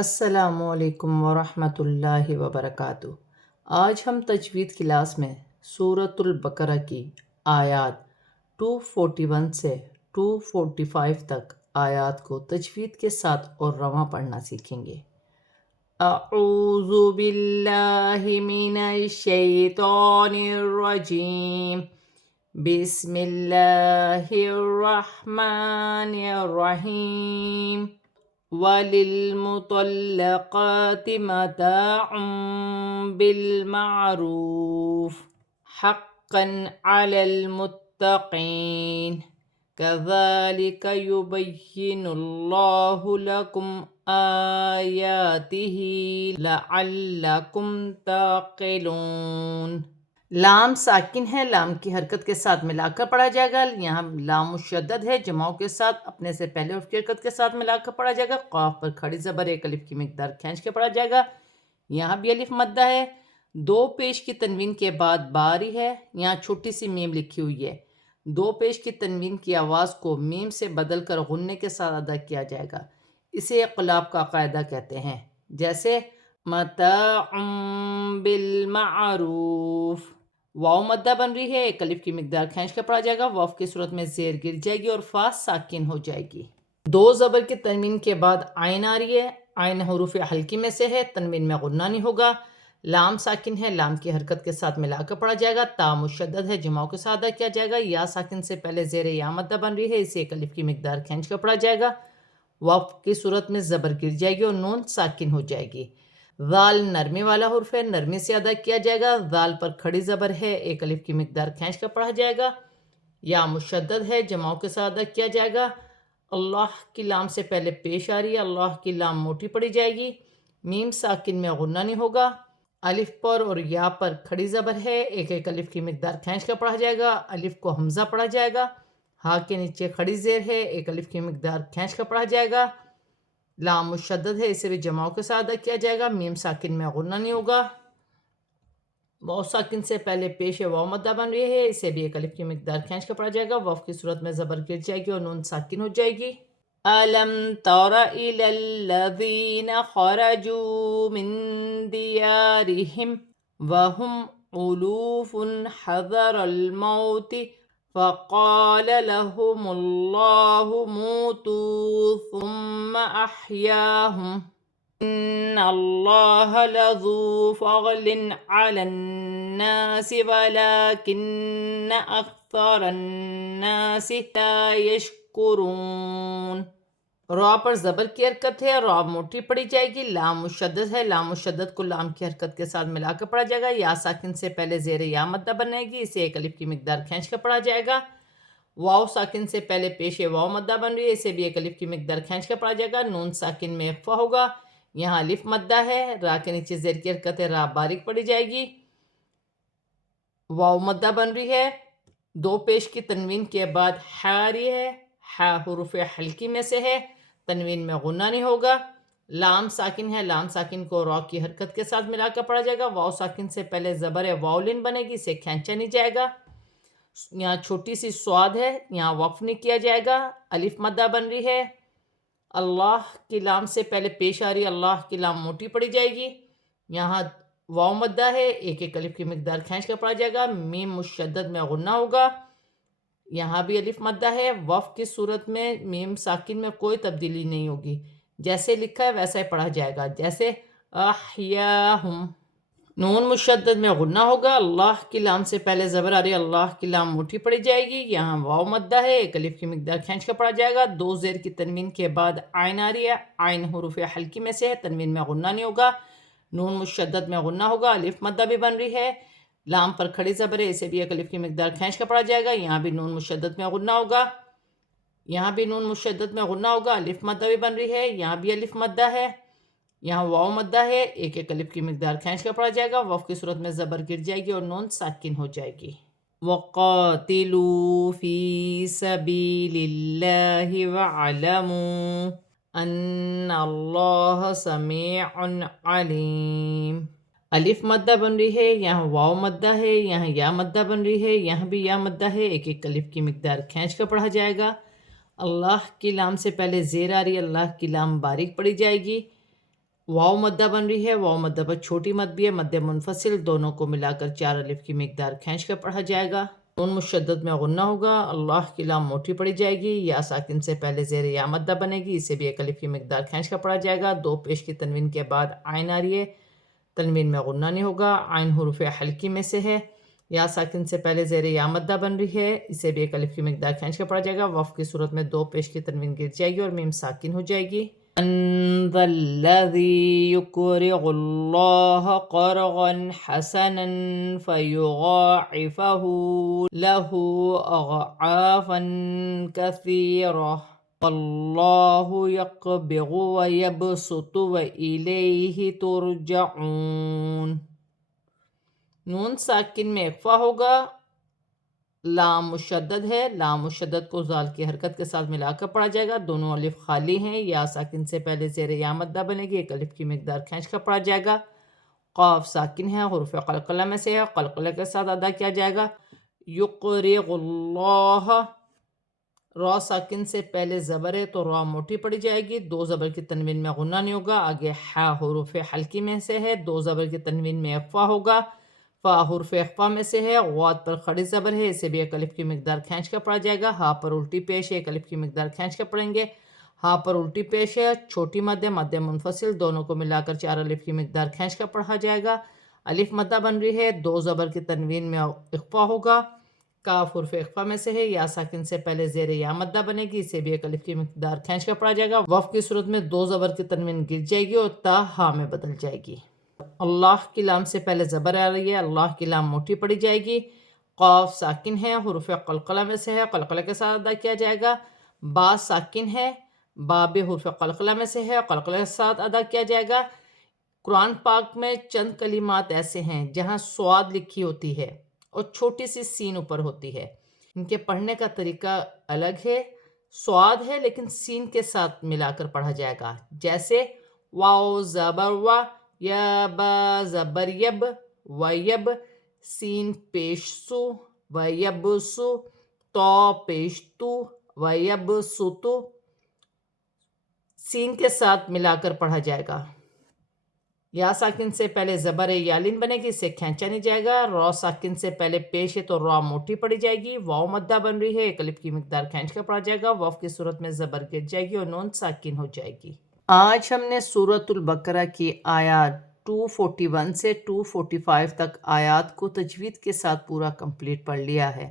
السلام علیکم ورحمۃ اللہ وبرکاتہ۔ آج ہم تجوید کلاس میں سورۃ البقرہ کی آیات 241 سے 245 تک آیات کو تجوید کے ساتھ اور رواں پڑھنا سیکھیں گے۔ اعوذ باللہ من الشیطان الرجیم، بسم اللہ الرحمن الرحیم۔ وَلِلْمُطَلَّقَاتِ مَتَاعٌ بِالْمَعْرُوفِ حَقًّا عَلَى الْمُتَّقِينَ كَذَلِكَ يُبَيِّنُ اللَّهُ لَكُمْ آيَاتِهِ لَعَلَّكُمْ تَعْقِلُونَ۔ لام ساکن ہے، لام کی حرکت کے ساتھ ملا کر پڑھا جائے گا۔ یہاں لام مشدد ہے، جماؤں کے ساتھ اپنے سے پہلے حرف کی حرکت کے ساتھ ملا کر پڑھا جائے گا۔ قاف پر کھڑی زبر ایک الف کی مقدار کھینچ کے پڑھا جائے گا۔ یہاں بھی الف مدہ ہے، دو پیش کی تنوین کے بعد باری ہے، یہاں چھوٹی سی میم لکھی ہوئی ہے۔ دو پیش کی تنوین کی آواز کو میم سے بدل کر غنے کے ساتھ ادا کیا جائے گا، اسے اقلاب کا قاعدہ کہتے ہیں۔ جیسے متاع بالمعروف، واو مدہ بن رہی ہے، ایک الف کی مقدار کھینچ کر پڑھا جائے گا، واو کی صورت میں زیر گر جائے گی اور فا ساکن ہو جائے گی۔ دو زبر کی تنوین کے بعد عین آ رہی ہے، عین حروف حلقی میں سے ہے، تنوین میں غنہ نہیں ہوگا۔ لام ساکن ہے، لام کی حرکت کے ساتھ ملا کر پڑھا جائے گا۔ تا مشدد ہے، جماؤں کے ساتھ ادا کیا جائے گا۔ یا ساکن سے پہلے زیر یا مدہ بن رہی ہے، اسے ایک الف کی مقدار کھینچ کر پڑھا جائے گا، واو کی صورت میں زبر گر جائے گی اور نون ساکن ہو جائے گی۔ ذال نرمی والا حرف ہے، نرمی سے ادا کیا جائے گا۔ ذال پر کھڑی زبر ہے، ایک الف کی مقدار کھینچ کر پڑھا جائے گا۔ یا مشدد ہے، جماؤں کے ساتھ ادا کیا جائے گا۔ اللہ کی لام سے پہلے پیش آ رہی ہے، اللہ کی لام موٹی پڑی جائے گی، میم ساکن میں غنہ نہیں ہوگا۔ الف پر اور یا پر کھڑی زبر ہے، ایک ایک الف کی مقدار کھینچ کر پڑھا جائے گا، الف کو حمزہ پڑھا جائے گا۔ ہا کے نیچے کھڑی زیر ہے، ایک الف کی مقدار کھینچ کر پڑھا جائے گا۔ لام مشدد ہے، اسے بھی جماؤں کے ساتھ ادا کیا جائے گا، میم ساکن میں غنہ نہیں ہوگا۔ واو ساکن سے پہلے پیش ہے، واو مدہ بن رہی ہے، اسے بھی ایک الف کی مقدار کھینچ کر پڑھا جائے گا، واو کی صورت میں زبر گر جائے گی اور نون ساکن ہو جائے گی۔ أَلَمْ تَرَ إِلَى الَّذِينَ خَرَجُوا مِن دِيَارِهِمْ وَهُمْ أُلُوفٌ حَذَرَ الْمَوْتِ فَقَالَ لَهُمُ اللَّهُ مُوتُوا ثُمَّ أَحْيَاهُمْ إِنَّ اللَّهَ لَذُو فَضْلٍ عَلَى النَّاسِ وَلَكِنَّ أَكْثَرَ النَّاسِ لَا يَشْكُرُونَ۔ را پر زبر کی حرکت ہے، را موٹی پڑی جائے گی۔ لام مشدد ہے، لام مشدد کو لام کی حرکت کے ساتھ ملا کر پڑھا جائے گا۔ یا ساکن سے پہلے زیر یا مدہ بنے گی، اسے ایک الف کی مقدار کھینچ کر پڑھا جائے گا۔ واو ساکن سے پہلے پیش ہے، واو مدہ بن رہی ہے، اسے بھی ایک الف کی مقدار کھینچ کر پڑھا جائے گا، نون ساکن میں اخفا ہوگا۔ یہاں الف مدہ ہے، را کے نیچے زیر کی حرکت ہے، را باریک پڑی جائے گی۔ واو مدہ بن رہی ہے، دو پیش کی تنوین کے بعد حا آ رہی ہے، حا حروف حلقی میں سے ہے، تنوین میں غنہ نہیں ہوگا۔ لام ساکن ہے، لام ساکن کو را کی حرکت کے ساتھ ملا کر پڑھا جائے گا۔ واو ساکن سے پہلے زبر ہے، واولن بنے گی، اسے کھینچا نہیں جائے گا۔ یہاں چھوٹی سی سواد ہے، یہاں وقف نہیں کیا جائے گا، الف مدہ بن رہی ہے۔ اللہ کی لام سے پہلے پیش آ رہی ہے، اللہ کی لام موٹی پڑی جائے گی۔ یہاں واو مدہ ہے، ایک ایک الف کی مقدار کھینچ کر پڑھا جائے گا، میم مشدد میں غنہ ہوگا۔ یہاں بھی الف مدہ ہے، وقف کی صورت میں میم ساکن میں کوئی تبدیلی نہیں ہوگی، جیسے لکھا ہے ویسا ہی پڑھا جائے گا، جیسے احیاہم۔ نون مشدد میں غنہ ہوگا، اللہ کی لام سے پہلے زبر آ رہی ہے، اللہ کی لام موٹی پڑی جائے گی۔ یہاں واو مدہ ہے، ایک الف کی مقدار کھینچ کر پڑھا جائے گا، دو زیر کی تنوین کے بعد عین آ رہی ہے، عین حروف حلقی میں سے ہے، تنوین میں غنہ نہیں ہوگا، نون مشدد میں غنہ ہوگا، الف مدہ بھی بن رہی ہے، لام پر کھڑی زبر ہے، اسے بھی ایک الف کی مقدار کھینچ کر پڑھا جائے گا، یہاں بھی نون مشدد میں غنہ ہوگا، یہاں بھی نون مشدد میں غنہ ہوگا، الف مدہ بھی بن رہی ہے، یہاں بھی الف مدہ ہے، یہاں واو مدہ ہے، ایک ایک الف کی مقدار کھینچ کر پڑھا جائے گا، واو کی صورت میں زبر گر جائے گی اور نون ساکن ہو جائے گی۔ وَقَاتِلُوا فِي سَبِيلِ اللَّهِ وَاعْلَمُوا أَنَّ اللَّهَ سَمِيعٌ عَلِيمٌ۔ الف مدہ بن رہی ہے، یہاں واو مدہ ہے، یہاں یا مدہ بن رہی ہے، یہاں بھی یا مدہ ہے، ایک ایک الف کی مقدار کھینچ کر پڑھا جائے گا۔ اللہ کی لام سے پہلے زیر آ رہی ہے، اللہ کی لام باریک پڑی جائے گی، واو مدہ بن رہی ہے، واو مدہ پر چھوٹی مد بھی ہے، مد منفصل، دونوں کو ملا کر 4 الف کی مقدار کھینچ کر پڑھا جائے گا۔ نون مشدد میں غنہ ہوگا، اللہ کی لام موٹی پڑھی جائے گی، یا ساکن سے پہلے زیر یا مدہ بنے گی، اسے بھی 1 الف کی مقدار کھینچ کر پڑھا جائے گا۔ دو پیش کی تنوین کے بعد عین آ رہی ہے، تنوین میں غنہ نہیں ہوگا، عین حروف حلقی میں سے ہے، یا ساکن سے پہلے زیر یا مدہ بن رہی ہے، اسے بھی 1 الف کی مقدار کھینچ کر پڑھا جائے گا۔ وقف کی صورت میں دو پیش کی تنوین گر جائے گی اور میم ساکن ہو جائے گی۔ من ذا الذي يقرض الله قرضا حسنا فيضاعفه له أضعافا كثيرة والله يقبض ويبسط وإليه ترجعون۔ نون ساکن میں اخفا ہوگا، لام مشدد ہے، لام مشدد کو زال کی حرکت کے ساتھ ملا کر پڑھا جائے گا، دونوں الف خالی ہیں، یا ساکن سے پہلے زیر یا مدہ بنے گی، 1 الف کی مقدار کھینچ کر پڑھا جائے گا۔ قاف ساکن ہے، حروف قلقلہ میں سے ہے، قلقلہ کے ساتھ ادا کیا جائے گا۔ یقرض اللہ، را ساکن سے پہلے زبر ہے تو را موٹی پڑی جائے گی، دو زبر کی تنوین میں غنہ نہیں ہوگا، آگے حا حروف حلقی میں سے ہے، دو زبر کی تنوین میں اخفا ہوگا، فا حرف اخفا میں سے ہے، غوات پر کھڑی زبر ہے، اسے بھی 1 الف کی مقدار کھینچ کر پڑھا جائے گا۔ ہا پر الٹی پیش ہے، 1 الف کی مقدار کھینچ کر پڑھیں گے۔ ہا پر الٹی پیش ہے، چھوٹی مد ہے، مد منفصل، دونوں کو ملا کر 4 الف کی مقدار کھینچ کر پڑھا جائے گا۔ الف مدہ بن رہی ہے، دو زبر کی تنوین میں اخفا ہوگا، کاف حرف اخفا میں سے ہے، یا ساکن سے پہلے زیر یا مدہ بنے گی، اسے بھی 1 الف کی مقدار کھینچ کر پڑھا جائے گا۔ وقف کی صورت میں دو زبر کی تنوین گر جائے گی اور تا ہا میں بدل جائے گی۔ اللہ کی لام سے پہلے زبر آ رہی ہے، اللہ کی لام موٹی پڑی جائے گی، قاف ساکن ہے، حروف قلقلہ میں سے ہے، قلقلہ کے ساتھ ادا کیا جائے گا۔ با ساکن ہے، با بھی حروف قلقلہ میں سے ہے، قلقلہ کے ساتھ ادا کیا جائے گا۔ قرآن پاک میں چند کلمات ایسے ہیں جہاں صاد لکھی ہوتی ہے اور چھوٹی سی سین اوپر ہوتی ہے، ان کے پڑھنے کا طریقہ الگ ہے، صاد ہے لیکن سین کے ساتھ ملا کر پڑھا جائے گا، جیسے واو زبر وا، یا با زبر یب، ویب، سین پیش سو، ویب سو، تو پیش تو، ویب سوتو، سین کے ساتھ ملا کر پڑھا جائے گا۔ یا ساکن سے پہلے زبر یالین بنے گی، اسے کھینچا نہیں جائے گا۔ رو ساکن سے پہلے پیش ہے تو رو موٹی پڑی جائے گی، واو مدہ بن رہی ہے، 1 الف کی مقدار کھینچ کر پڑھا جائے گا، وقف کی صورت میں زبر گر جائے گی اور نون ساکن ہو جائے گی۔ آج ہم نے سورۃ البقرہ کی آیات 241 سے 245 تک آیات کو تجوید کے ساتھ پورا کمپلیٹ پڑھ لیا ہے،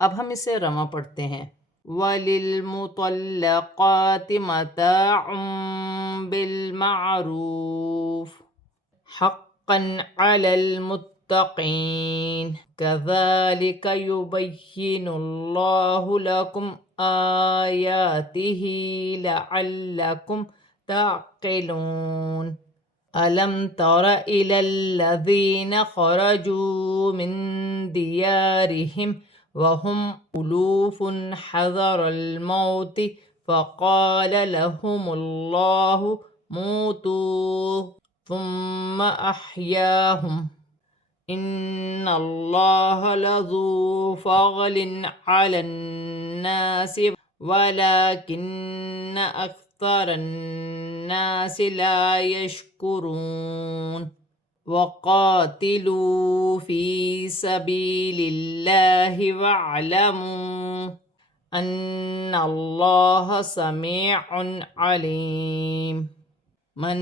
اب ہم اسے رواں پڑھتے ہیں۔ وَلِلْمُطَلَّقَاتِ مَتَاعٌ بِالْمَعْرُوفِ حقا علی المتقین کذالک یبین اللہ لکم آیاتہ لعلکم تعقلون۔ ألم تر إلى الذين خرجوا من ديارهم وهم ألوف حذر الموت فقال لهم الله موتوا ثم أحياهم إن الله لذو فضل على الناس ولكن أكثر الناس لا يشكرون۔ وقاتلوا في سبيل الله واعلموا أن الله سميع عليم۔ من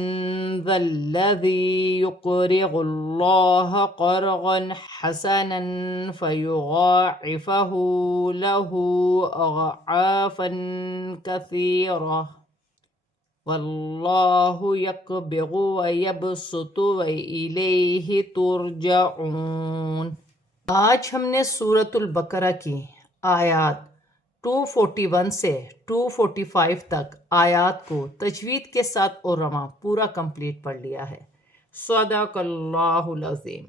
ذا الذي يقرض الله قرضا حسنا فيضاعفه له أضعافا كثيرة والله يقبض ويبسط وإليه ترجعون۔ آج ہم نے سورۃ البقرہ کی آیات 241 سے 245 تک آیات کو تجوید کے ساتھ اور رواں پورا کمپلیٹ پڑھ لیا ہے۔ صدق اللہ العظیم۔